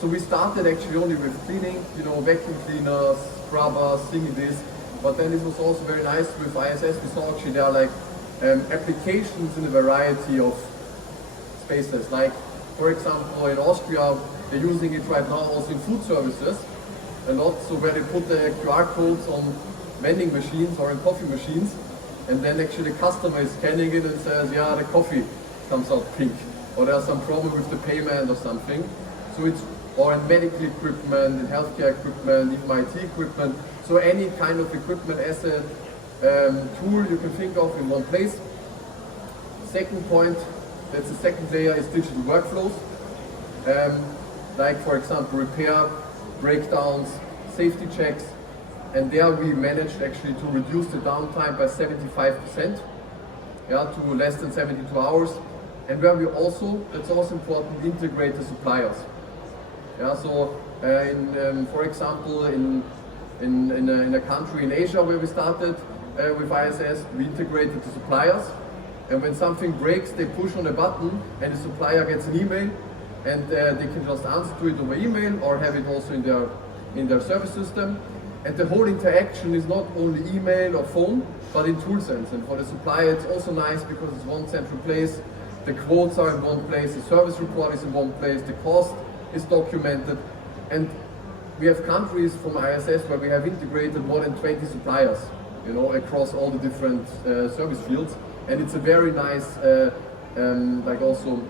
So we started actually only with cleaning, vacuum cleaners, scrubbers, thingy this. But then it was also very nice with ISS. We saw actually there are like applications in a variety of spaces. Like, for example, in Austria, they're using it right now also in food services a lot. So where they put the QR codes on vending machines or in coffee machines, and then actually the customer is scanning it and says, yeah, the coffee comes out pink, or there's some problem with the payment or something. So it's, or in medical equipment, in healthcare equipment, even IT equipment. So any kind of equipment asset, tool you can think of in one place. Second point, that's the second layer, is digital workflows. Like for example, repair, breakdowns, safety checks. And there we managed actually to reduce the downtime by 75%, to less than 72 hours. And where we also, that's also important, integrate the suppliers. For example, in a country in Asia where we started with ISS, we integrated the suppliers. And when something breaks, they push on a button and the supplier gets an email, and they can just answer to it over email or have it also in their service system. And the whole interaction is not only email or phone, but in ToolSense. And for the supplier, it's also nice because it's one central place. The quotes are in one place, the service report is in one place, the cost is documented. And we have countries from ISS where we have integrated more than 20 suppliers, across all the different service fields. And it's a very nice, also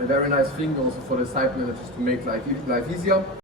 a very nice thing also for the site managers to make life easier.